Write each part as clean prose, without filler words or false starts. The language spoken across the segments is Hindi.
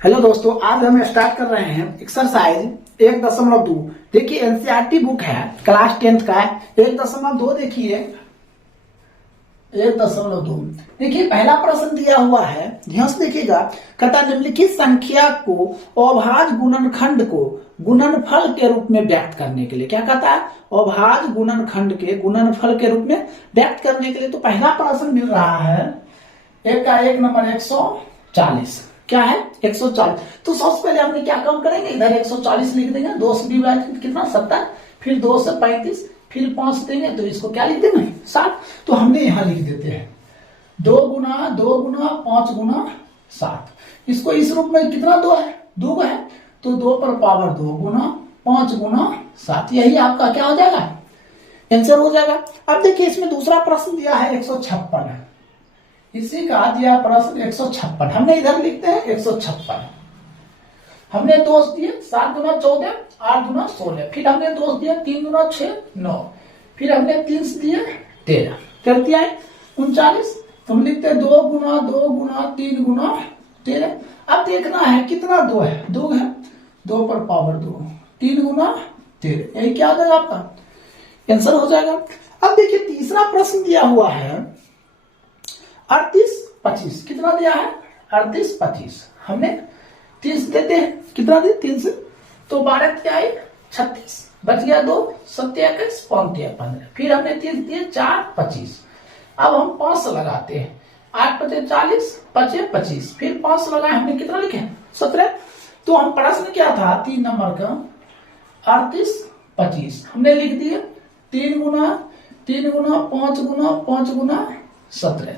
हेलो दोस्तों, आज हम स्टार्ट कर रहे हैं एक्सरसाइज 1.2। देखिए एनसीईआरटी बुक है, क्लास 10th का है। 1.2 देखिए 1.2। देखिए पहला प्रश्न दिया हुआ है, ध्यान से देखिएगा। कहता निम्नलिखित संख्या को अभाज्य गुणनखंड को गुणनफल के रूप में व्यक्त करने के लिए, क्या कहता है, अभाज्य गुणनखंड के गुणनफल के रूप में व्यक्त करने के लिए। तो पहला प्रश्न मिल रहा है एक का एक नंबर 140, क्या है 140। तो सबसे पहले हमने क्या काम करेंगे, इधर 140 लिख देंगे, 2 से विभाजित कितना 70, फिर 2 से 35, फिर 5 देंगे तो इसको क्या लिख देंगे 60। तो हमने यहां लिख देते हैं 2 गुना 5 गुना 60। इसको इस रूप में कितना 2 है, 2 है तो 2 पर पावर 2 गुना 5 गुना 60, यही आपका क्या हो जाएगा, आंसर हो जाएगा। अब देखिए इसमें दूसरा प्रश्न दिया है 156, इसी का दिया प्रश्न 156, हमने इधर लिखते हैं 156। हमने दोष दिए 7 गुना 14, 8 गुना 16, फिर हमने दोष दिया 3 गुना 6 9, फिर हमने 3 दिए 13, कर दिया है 39। हम लिखते हैं 2 गुना 3 गुना 13। अब देखना है कितना 2 है, 2 है, 2 पर पावर 2, 3 गुना 13, यही क्या हो जाएगा आपका आंसर हो जाएगा। अब देखिए तीसरा प्रश्न दिया हुआ है 38 25, कितना दिया है 38 25। हमने 30 देते हैं, कितना दे 3 से, तो 12 क्या है 36, बच गया 2, 7 21 5 15, फिर हमने 30 दिए 4 25। अब हम 5 लगाते हैं, 8 5 40, 5 25, फिर 5 लगाए, हमने कितना लिखे 17। तो हम प्रश्न क्या था 3 नंबर का 38 25, हमने लिख दिए 3 गुना 5 गुना 5 गुना 17।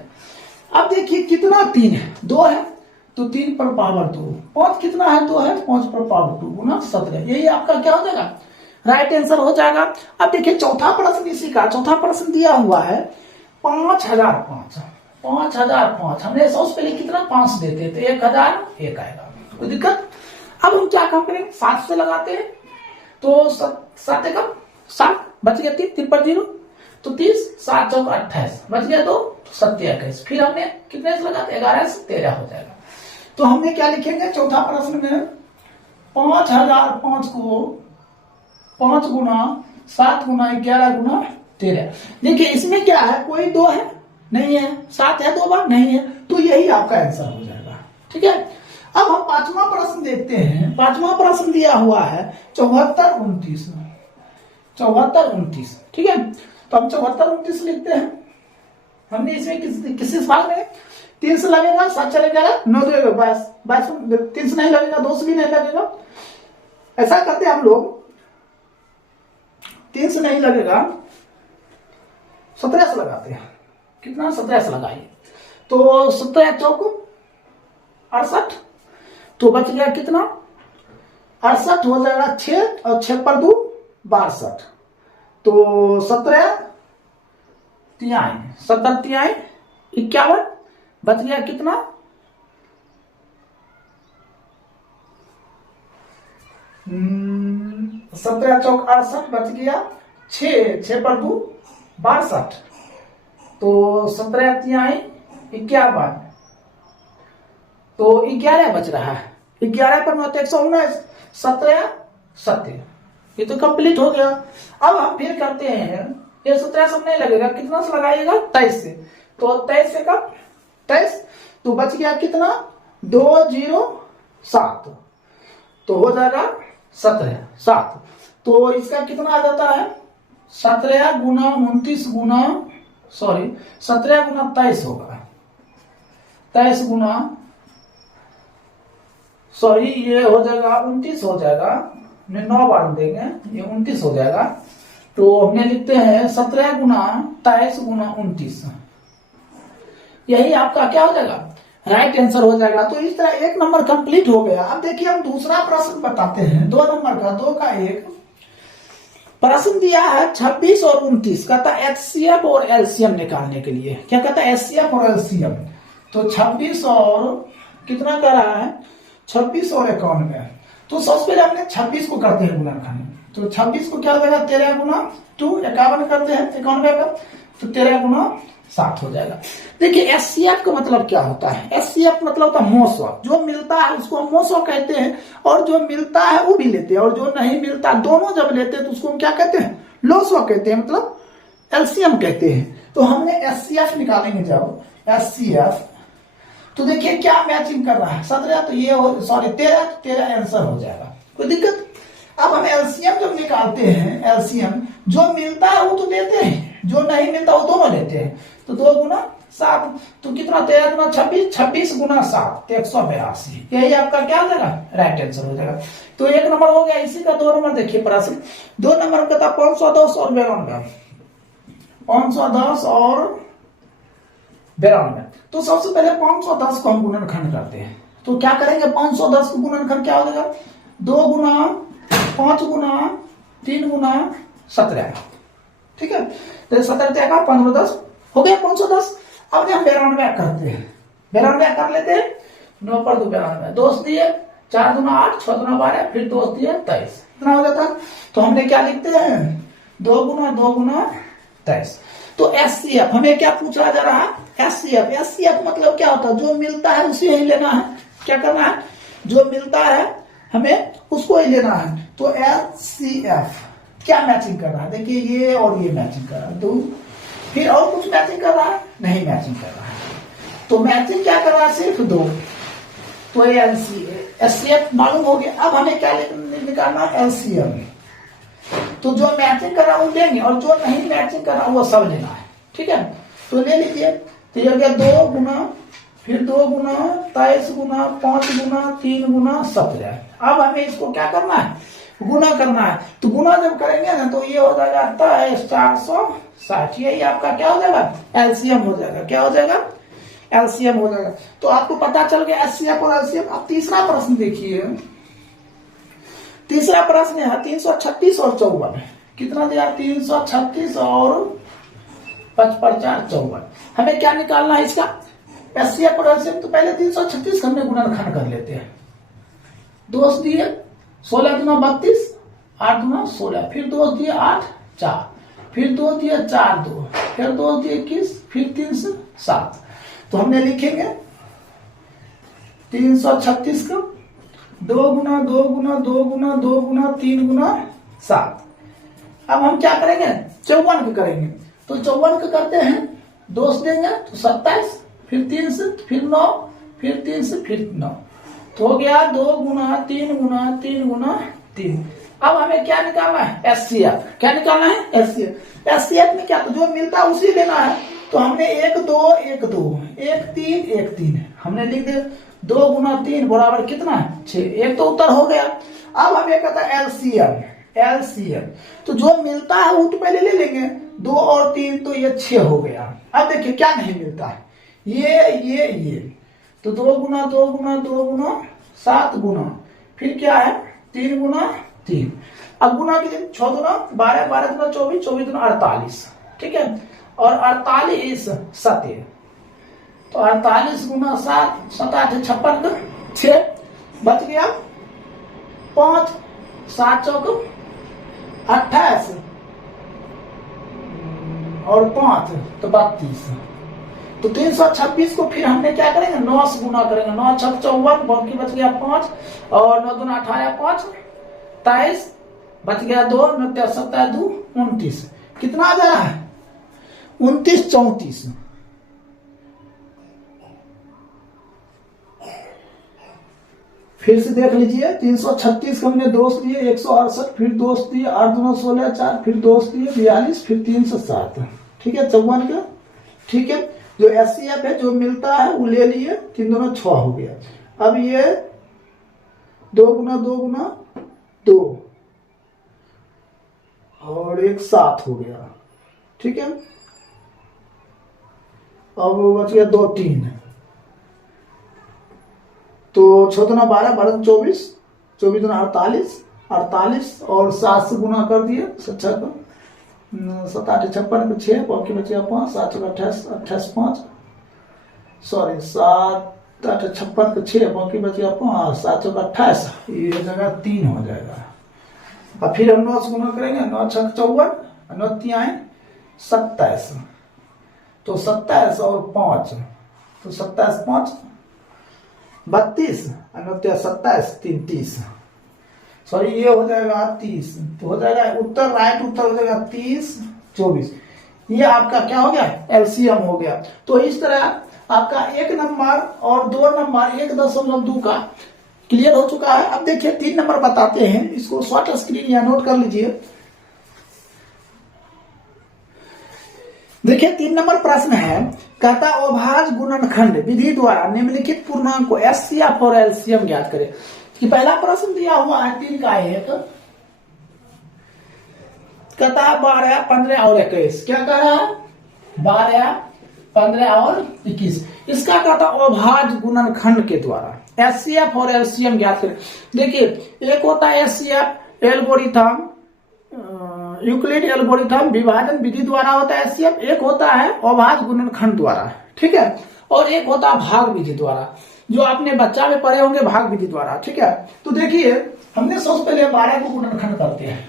अब देखिए कितना 3 है, 2 है तो 3 पर पावर 2, 5 कितना है 2 है, 5 पर पावर 2 गुना 17, यही आपका क्या हो जाएगा, राइट आंसर हो जाएगा। अब देखिए चौथा प्रश्न, इसी का चौथा प्रश्न दिया हुआ है 5005। हमने सबसे पहले कितना 5 देते तो 1001 आएगा, कोई दिक्कत। अब हम क्या काम करेंगे 7 से लगाते हैं, तो 7 एकम 7, बच गया 3 पर 0 तो 30, 7 चौक 28, बच गया 2 तो 7 21, फिर हमने कितने से लगाते 11 से 13 हो जाएगा। तो हमने क्या लिखेंगे चौथा प्रश्न में 5005 को 5 गुना 7 गुना 11 गुना 13। देखिए इसमें क्या है, कोई 2 है नहीं है, 7 है 2 बार नहीं है, तो यही आपका आंसर हो जाएगा, ठीक है। अब हम पांचवा प्रश्न देखते हैं। पांचवा प्रश्न दिया हुआ है 74 29, ठीक है। तो हम 74 29 लिखते हैं। हमने इसमें किसी भाग में 3 से लगेगा 7 चलेगा 9 देगा, बस 3 से नहीं लगेगा, 2 से भी नहीं लगेगा, ऐसा करते हैं हम लोग। 3 से नहीं लगेगा 17 से लगाते हैं, कितना 17 से लगाइए तो 17 चौक 68, तो बच गया कितना 68 हो जाएगा 6 और 6 पर 2 62, तो 17 तिहाई 51, बच गया कितना 17 चौक 68, बच गया 6 पर 2 62, तो 17 तिहाई 51, तो 11 बच रहा है, 11 पर 9 119, 17 70, ये तो कंप्लीट हो गया। अब हम फिर करते हैं, ये 17 से नहीं लगेगा, कितना से लगाइएगा 23 से, तो 23 से कब 23, तो बच गया कितना 207, तो हो जाएगा 17 तो इसका कितना आ जाता है 17 गुना 29 गुना 17 गुना 23 होगा, 23 गुना ये हो जाएगा 29 हो जाएगा, 9 बार देंगे, ये 29 हो जाएगा। तो हमने लिखते हैं 17 गुना 23 गुना 29, यही आपका क्या हो जाएगा, राइट आंसर हो जाएगा। तो इस तरह 1 नंबर कंप्लीट हो गया। अब देखिए हम दूसरा प्रश्न बताते हैं, 2 नंबर का 2 का 1 प्रश्न दिया है 26 और 29, कहता है एचसीएफ और एलसीएम निकालने के लिए, क्या कहता है एचसीएफ और एलसीएम। तो 26 और कितना कर रहा है 26 और 91, तो सबसे पहले हमने 26 को करते हैं गुणनखंड, तो 26 को क्या हो जाएगा 13 गुना 2, 51 करते हैं 91 का, तो 13 गुना 7 हो जाएगा। देखिए HCF का मतलब क्या होता है, HCF मतलब होता है मोसो, जो मिलता है उसको हम मोसो कहते हैं, और जो मिलता है वो भी लेते हैं, और जो नहीं मिलता दोनों जब लेते हैं तो उसको हम क्या कहते हैं, लोसो कहते हैं, मतलब एलसीएम कहते हैं। तो हमने HCF निकालेंगे जब HCF, तो देखिए क्या मैचिंग कर रहा है, 17 तो ये सॉरी 13 आंसर हो जाएगा, कोई दिक्कत। अब हम एलसीएम जब निकालते हैं, एलसीएम जो मिलता है वो तो लेते हैं, जो नहीं मिलता वो दोनों लेते हैं। तो 2 गुना 7 तो कितना, 13 गुना 26, 26 गुना 7 तो 182, यही आपका क्या हो जाएगा, राइट आंसर हो जाएगा। तो 1 नंबर हो गया। इसी का 2 नंबर देखिए प्रश्न, 2 नंबर का था 510 और 92, 510 और 92। तो सबसे पहले 510 को हम गुणनखंड करते हैं, तो क्या करेंगे, 510 को गुणनखंड क्या हो जाएगा, 2 गुना 5 गुना 3 गुना 17, ठीक है। तो 17 का 15 10 हो गया 510। अब हम 92 करते हैं, 92 कर लेते हैं, 9 पर 2 92, दोस्त दिए 4 दूना 8, 6 दूना 12, फिर दोस्त दिए 23, इतना हो जाता है। तो हमने क्या लिखते हैं, 2 गुना 23। तो HCF हमें क्या पूछा जा रहा है, HCF मतलब क्या होता है, जो मिलता है उसे ही लेना है, क्या करना है, जो मिलता है हमें उसको ही लेना है। तो HCF क्या मैचिंग कर रहा है, देखिए ये और ये मैचिंग कर रहा है, 2, फिर और कुछ मैचिंग कर रहा है, नहीं मैचिंग कर रहा है। तो मैचिंग क्या कर रहा है, सिर्फ 2, तो ये HCF मालूम हो गया। अब हमें क्या निकालना है, LCM। तो जो मैचिंग कर रहा है वो लेंगे, और जो नहीं मैचिंग कर रहा वो सब लेना है, ठीक है। तो ले लीजिए, तो ये हो गया 2 गुना, फिर 2 गुना 23 गुना 5 गुना 3 गुना 17। अब हमें इसको क्या करना है, गुना करना है। तो गुना जब करेंगे ना तो ये हो जाएगा 460, यही आपका क्या हो जाएगा, एलसीएम हो जाएगा, क्या हो जाएगा, एलसीएम हो जाएगा। तो आपको पता चल गया एचसीएफ और एलसीएम। अब तीसरा प्रश्न देखिए, तीसरा प्रश्न है 336 और 54, कितना दिया, 336 और 5 पर 4 54। हमें क्या निकालना है इसका, एचसीएफ और एलसीएम। तो पहले 336 हमने गुणनखंड कर लेते हैं, दोस्त दिए 16 दूना 32, 8 दूना 16, फिर दोस्त दिए 8 4, फिर दो दिए 4 2, फिर दो दिए 21, फिर 3 से 7। तो हमने लिखेंगे 336 का 2 गुना 2 गुना 2 गुना 2 गुना 3 गुना 7। अब हम क्या करेंगे, 54 का करेंगे। तो 54 का करते हैं, दोस्त देंगे तो 27, फिर 3 से, फिर 9, फिर 3 से, फिर 9। तो हो गया 2 गुना 3 गुना 3 गुना 3। अब हमें क्या निकालना है, एचसीएफ। क्या निकालना है, एचसीएफ। एचसीएफ में क्या, तो जो मिलता है उसी लेना है। तो हमने 1 2 1 2 1 3 1 3 हमने लिख दिया, 2 गुना 3 बराबर कितना है, 6। एक तो उत्तर हो गया। अब हमें कहता है एलसीएम। एलसीएम तो जो मिलता है वो तो पहले ले लेंगे, 2 और 3 तो ये 6 हो गया। अब देखिए क्या नहीं मिलता है, ये तो 2 गुना 2 गुना 2 गुना 7 गुना, फिर क्या है 3 गुना 3। अब गुना कीजिए, 6 दुना 12, 12 दुना 24, 24 दुना 48, ठीक है। और 48 7, तो 48 गुना 7, 7 8 56, 6 बच गया 5, 7 चौक 28 और 5 तो 32। तो 326 को फिर हमने क्या करेंगे, 9 से गुना करेंगे, 9 6 54, बाकी बच गया 5, और 9 दूना 18 5 23, बच गया 2, 9 7 2 29। कितना आ जा रहा है, 29 34। फिर से देख लीजिए, 336 को हमने दोस्त दिए 168, फिर दोस्त दिए 8 दूना 16 4, फिर दोस्त दिए 42, फिर 3 से 7, ठीक है 54 का, ठीक है। जो एचसीएफ है जो मिलता है वो ले लिए, 3 दूना 6 हो गया। अब ये 2 गुना 2 गुना 2 और 1 7 हो गया, ठीक है। अब बच गया 2 3, तो 6 दूना 12, 12 दूना 24, 24 दूना 48, 48 और 7 से गुना कर दिए, 7 8 56 6, बाकी बच गया 5, 7 28 28 5, सॉरी 7 8 56 6, बाकी बच गया 5, 7 28, ये जगह 3 हो जाएगा। अब फिर हम 9 से गुना करेंगे, 9 6 54, 9 3 27, तो 27 और 5, तो 27 5 32, 27 3 30, सॉरी ये हो जाएगा 30, तो हो जाएगा उत्तर, राइट उत्तर हो जाएगा 30 24। ये आपका क्या हो गया, एलसीएम हो गया। तो इस तरह आपका 1 नंबर और 2 नंबर 1.2 का क्लियर हो चुका है। अब देखिए 3 नंबर बताते हैं, इसको शॉर्ट स्क्रीन या नोट कर लीजिए। देखिए 3 नंबर प्रश्न है, कहता अभाज्य गुणनखंड विधि द्वारा निम्नलिखित पूर्णांक को एचसीएफ और एलसीएम ज्ञात करें। कि पहला प्रश्न दिया हुआ है 3 का 1, कहता 12 15 और 21, क्या कह रहा है 12 15 और 21, इसका कहता अभाज्य गुणनखंड के द्वारा एचसीएफ और एलसीएम ज्ञात करें। देखिए एक होता है एचसीएफ एल्गोरिथम, यूक्लिड एल्गोरिथम विभाजन विधि द्वारा होता है एचसीएफ, एक होता है अभाज्य गुणनखंड द्वारा, ठीक है, और एक होता है भाग विधि द्वारा, जो आपने बच्चा में पढ़े होंगे भाग विधि द्वारा, ठीक है। तो देखिए हमने सबसे पहले 12 को गुणनखंड करते हैं,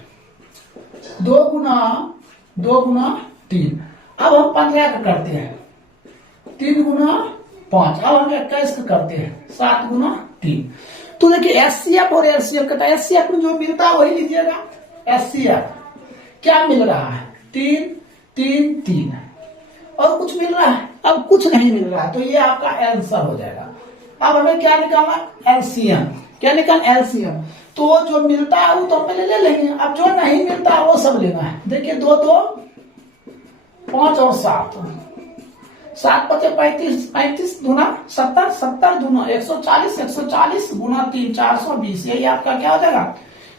2 गुना 3, अब हम 15 का करते हैं 3 गुना 5, अब हम 21 का करते हैं 7 गुना 3। तो देखिए एचसीएफ और एलसीएम कहता है, एचसीएफ में जो मिलता है वही लीजिएगा। एचसीएफ क्या मिल रहा है 3 3 3, और कुछ मिल रहा है, अब कुछ नहीं मिल रहा है, तो ये आपका आंसर हो जाएगा। अब हमें क्या निकालना, एलसीएम, क्या निकालना एलसीएम, तो जो मिलता है वो तो पहले ले लेंगे, अब जो नहीं मिलता है वो सब लेना है। देखिए 2 2 5 और 7, 7 5 35, 35 दूना 70, 70 दूना 140, 140 गुना 3 420, यही आपका क्या हो जाएगा,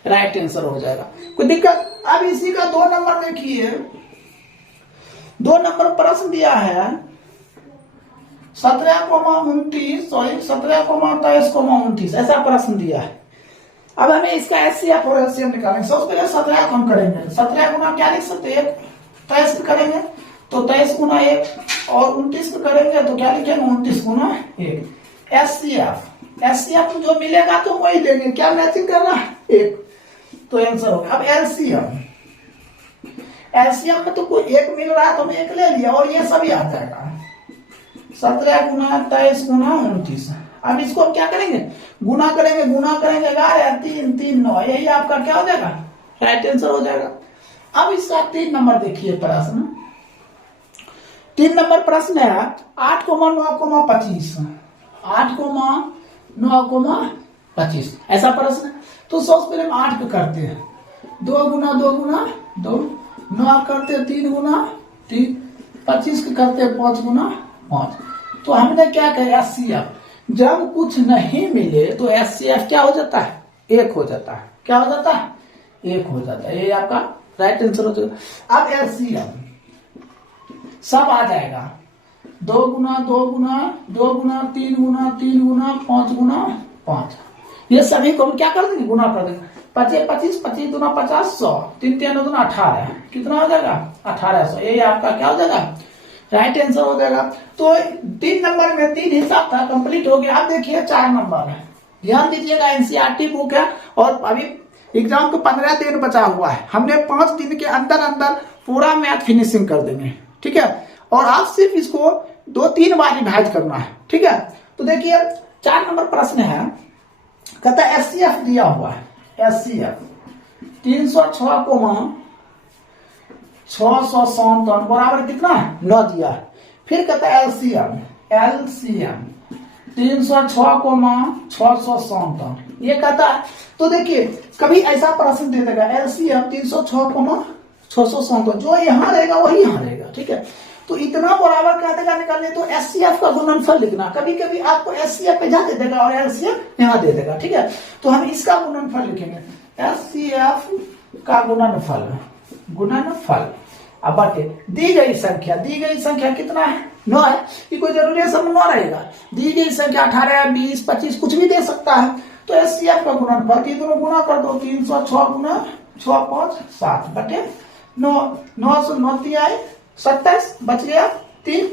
राइट आंसर हो जाएगा। कोई दिक्कत। अब इसी का 2 नंबर देखिए, 2 नंबर प्रश्न दिया है 17,29, सॉरी 17,23,29, ऐसा प्रश्न दिया है। अब हमें इसका एचसीएफ और एलसीएम निकालेंगे। सबसे पहले 17 को हम करेंगे, 17 गुना क्या लिख सकते हैं 23 करेंगे, तो 23 गुना 1, और 29 करेंगे तो क्या लिखेंगे 29 गुना 1। एचसीएफ जो मिलेगा तो वही देंगे, क्या मैचिंग करना है 1, तो आंसर होगा। अब एलसीएम में तो कोई 1 मिल रहा है तो हम 1 ले लिया, और ये सभी आ जाएगा 17 गुना 23 गुना 29। अब इसको हम क्या करेंगे, गुना करेंगे 11 3 3 9, यही आपका क्या हो जाएगा, राइट आंसर हो जाएगा। अब इसका 3 नंबर देखिए प्रश्न, 3 नंबर प्रश्न है 8,9,25, 8,9,25, ऐसा प्रश्न है। तो सबसे पहले हम 8 को करते हैं, 2 गुना 2 गुना 2, 9 करते हैं 3 गुना 3, 25 को करते हैं 5 गुना 5। तो हमने क्या कहा एचसीएफ, जब कुछ नहीं मिले तो एचसीएफ क्या हो जाता है 1 हो जाता है, क्या हो जाता है 1 हो जाता है, ये आपका राइट आंसर हो जाएगा। अब एलसीएम सब आ जाएगा, 2 गुना 2 गुना 2 गुना 3 गुना 3 गुना 5 गुना 5, ये सभी को हम क्या कर देंगे, गुना कर देंगे। 25 25 25 गुना 50 100, 3 3 गुना 18, कितना हो जाएगा 1800, ये आपका क्या हो जाएगा, राइट आंसर हो जाएगा। तो 3 नंबर में 3 हिसाब था, कंप्लीट हो गया। अब देखिए 4 नंबर है, ध्यान दीजिएगा, एनसीईआरटी बुक है और अभी एग्जाम को 15 दिन बचा हुआ है, हमने 5 दिन के अंदर अंदर पूरा मैथ फिनिशिंग कर देंगे, ठीक है। और आप सिर्फ इसको 2-3 बार रिवाइज करना है, ठीक है। तो देखिए 4 नंबर प्रश्न है, कहता है एचसीएफ दिया हुआ है, एचसीएफ 306,657 बराबर कितना है 9 दिया है। फिर कहता है एलसीएम 306,657, ये कहता है। तो देखिए कभी ऐसा प्रश्न दे देगा एलसीएम 306,657, जो यहाँ रहेगा वही यहाँ रहेगा, ठीक है। तो इतना बराबर क्या देगा निकालने, तो एचसीएफ का गुणनफल लिखना, कभी कभी आपको एचसीएफ पे जा दे देगा और एलसीएफ यहाँ दे देगा, ठीक है। तो हम इसका गुणनफल लिखेंगे, एचसीएफ का गुणनफल अब बाटे दी गई संख्या कितना है 9 है, कि कोई जरूरी है सब 9 रहेगा। दी गई संख्या 18 20 25 कुछ भी दे सकता है। तो एचसीएफ का गुणनफल की दोनों गुना कर दो, 306 गुना 6 5 7 बटे 9, 9 से 9 दिया है 27, बच गया 3,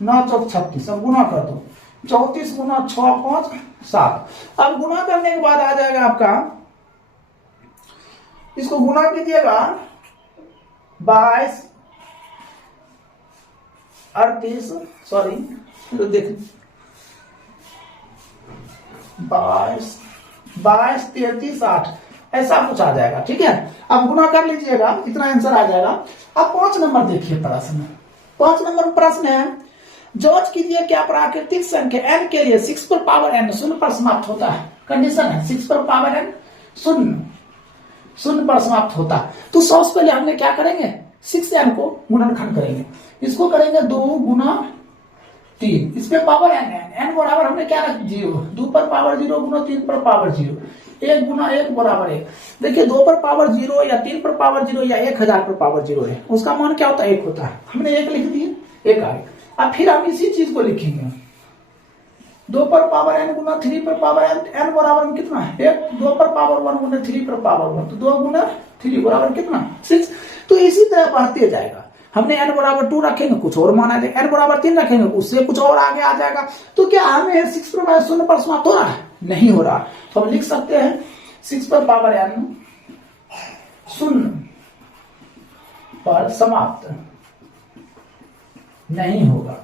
9 चौक 36, अब गुना कर दो 34 गुना 6 5 7। अब गुना करने के बाद आ जाएगा आपका, इसको गुना कीजिएगा 22 38 सॉरी देख 22 33 8 ऐसा कुछ आ जाएगा। ठीक है, अब गुना कर लीजिएगा, इतना आंसर आ जाएगा। अब 5 नंबर देखिए प्रश्न। 5 नंबर प्रश्न है, जांच कीजिए क्या प्राकृतिक संख्या n के लिए 6 पर पावर n शून्य पर समाप्त होता है। कंडीशन है 6 पर पावर n शून्य पर समाप्त होता है। तो सबसे पहले हमने क्या करेंगे, 6n को गुणनखंड करेंगे, इसको करेंगे 2 गुना 3, इस पे पावर n बराबर हमने क्या रख 0, 2 पर पावर 0 गुना 3 पर पावर 0, 1 गुना 1 बराबर 1। देखिए 2 पर पावर 0 या 3 पर पावर 0 या 1000 पर पावर 0 है, उसका मान क्या होता है 1 होता है। हमने 1 लिख दिए, 1 आ गया। अब फिर हम इसी चीज को लिखेंगे 2 पर पावर n गुना 3 पर पावर n बराबर में कितना है 1, 2 पर पावर 1 गुना 3 पर पावर 1, तो 2 गुना 3 बराबर कितना 6। तो इसी तरह बढ़ते जाएगा। हमने n बराबर 2 रखेंगे, कुछ और मान आ जाएगा, n बराबर 3 रखेंगे, उससे कुछ और आगे आ जाएगा। तो क्या हमें 6 पर शून्य पर समाप्त हो रहा है, नहीं हो रहा। तो हम लिख सकते हैं 6 पर पावर n शून्य पर समाप्त नहीं होगा।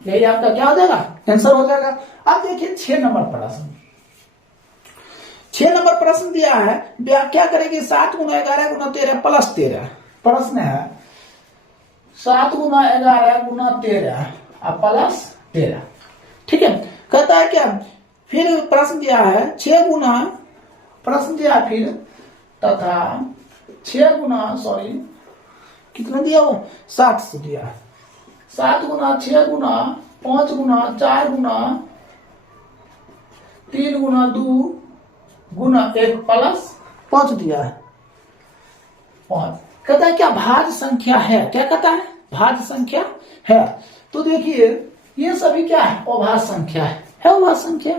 यही आपका क्या हो जाएगा, आंसर हो जाएगा। अब देखिए 6 नंबर प्रश्न। 6 नंबर प्रश्न दिया है, व्याख्या करेगी 7 गुना 11 गुना 13 प्लस 13। प्रश्न है 7 गुना 11 गुना 13 प्लस 13। ठीक है, कहता है क्या, फिर प्रश्न दिया है 6 गुना, प्रश्न दिया है फिर तथा 6 गुना सॉरी कितना दिया वो 7 से दिया है। 7 गुना 6 गुना 5 गुना 4 गुना 3 गुना 2 गुना 1 प्लस 5 दिया है 5। कहता है क्या भाज्य संख्या है, क्या कहता है भाज्य संख्या है। तो देखिए ये सभी क्या है अभाज्य संख्या है अभाज्य संख्या।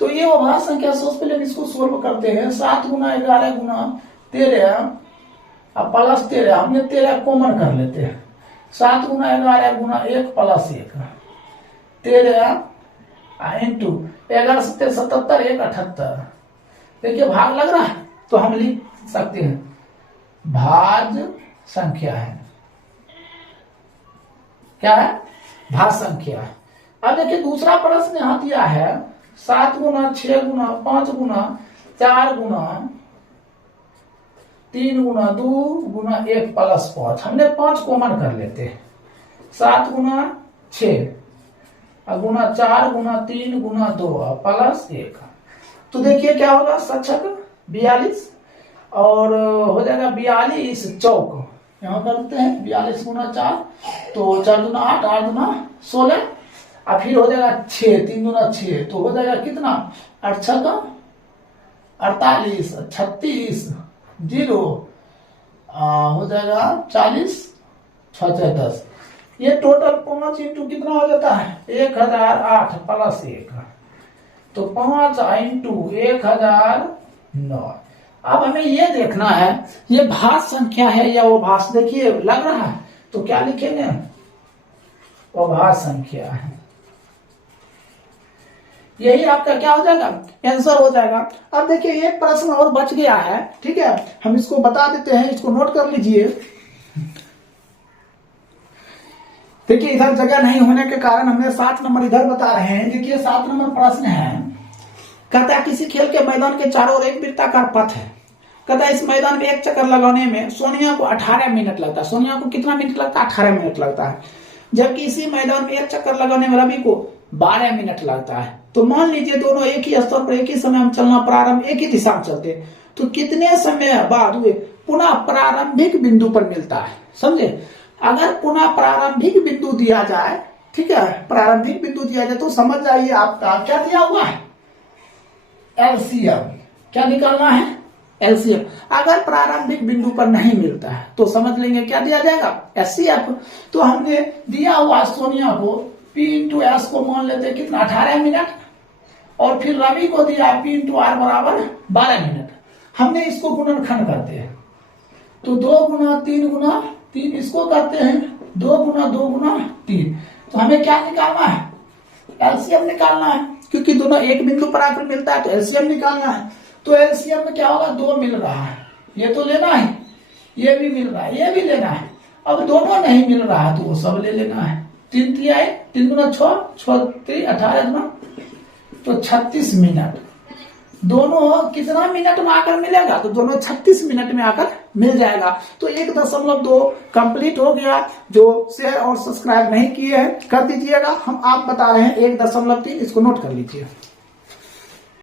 तो ये अभाज्य संख्या सबसे पहले इसको सोल्व करते हैं। 7 गुना 11 गुना 13 प्लस 13, हमने 13 कॉमन कर लेते हैं। 7 गुना 11 गुना 1 प्लस 1 13 इंटू 11 7 77 1 78। देखिए भाग लग रहा है, तो हम लिख सकते हैं भाज्य संख्या है। क्या है भाज्य संख्या है। अब देखिए दूसरा प्रश्न यहां दिया है 7 गुना 6 गुना 5 गुना 4 गुना 3 गुना 2 गुना 1 प्लस 5, हमने 5 कॉमन कर लेते हैं। 7 गुना 6 गुना 4 गुना 3 गुना 2 प्लस 1। तो देखिए क्या होगा 42 और हो जाएगा 42 चौक, यहां करते हैं 42 गुना 4, तो 4 गुना 8 8 गुना 16 और फिर हो जाएगा 6 3 गुना 6, तो हो जाएगा कितना 8 6 48 36 0 हो जाएगा 40 6 6 10। ये टोटल 5 इंटू कितना हो जाता है 1008 प्लस 1, तो 5 इंटू 1009। अब हमें ये देखना है ये भाज्य संख्या है या वो भाज्य, देखिए लग रहा है तो क्या लिखेंगे वो भाज्य संख्या है। यही आपका क्या हो जाएगा आंसर हो जाएगा। अब देखिए एक प्रश्न और बच गया है, ठीक है, हम इसको बता देते हैं, इसको नोट कर लीजिए। देखिए इधर जगह नहीं होने के कारण हमने 7 नंबर इधर बता रहे हैं। देखिए 7 नंबर प्रश्न है, कहता है किसी खेल के मैदान के चारों ओर एक वृत्ताकार पथ है। कहता है इस मैदान में एक चक्कर लगाने में सोनिया को 18 मिनट लगता है। सोनिया को कितना मिनट लगता है 18 मिनट लगता है, जबकि इसी मैदान में एक चक्कर लगाने में रवि को 12 मिनट लगता है। तो मान लीजिए दोनों एक ही स्तर पर एक ही समय हम चलना प्रारंभ एक ही दिशा में चलते, तो कितने समय बाद वे पुनः प्रारंभिक बिंदु पर मिलता है। समझे, अगर पुनः प्रारंभिक बिंदु दिया जाए, ठीक है, प्रारंभिक बिंदु दिया जाए तो समझ जाइए आपका क्या दिया हुआ है एलसीएम। क्या निकालना है एलसीएम। अगर प्रारंभिक बिंदु पर नहीं मिलता है तो समझ लेंगे क्या दिया जाएगा एचसीएफ। तो हमने दिया हुआ सोनिया को P इंटू एस को मान लेते कितना 18 मिनट, और फिर रवि को दिया P इंटू आर बराबर 12 मिनट। हमने इसको गुणनखंड करते हैं, तो 2 गुना 3 गुना 3 इसको करते हैं 2 गुना 2 गुना 3। तो हमें क्या निकालना है एलसीएम निकालना है, क्योंकि दोनों एक बिंदु पर आकर मिलता है तो एलसीएम निकालना है। तो एलसीएम में क्या होगा 2 मिल रहा है, ये तो लेना है, ये भी मिल रहा है, ये भी लेना है। अब दोनों नहीं मिल रहा तो वो सब ले लेना है। 3 तिहाई 3 गुना 6, 6 3 18 तो 36 मिनट। दोनों कितना मिनट में आकर मिलेगा, तो दोनों 36 मिनट में आकर मिल जाएगा। तो 1.2 कंप्लीट हो गया। जो शेयर और सब्सक्राइब नहीं किए हैं कर दीजिएगा। हम आप बता रहे हैं 1.3, इसको नोट कर लीजिए।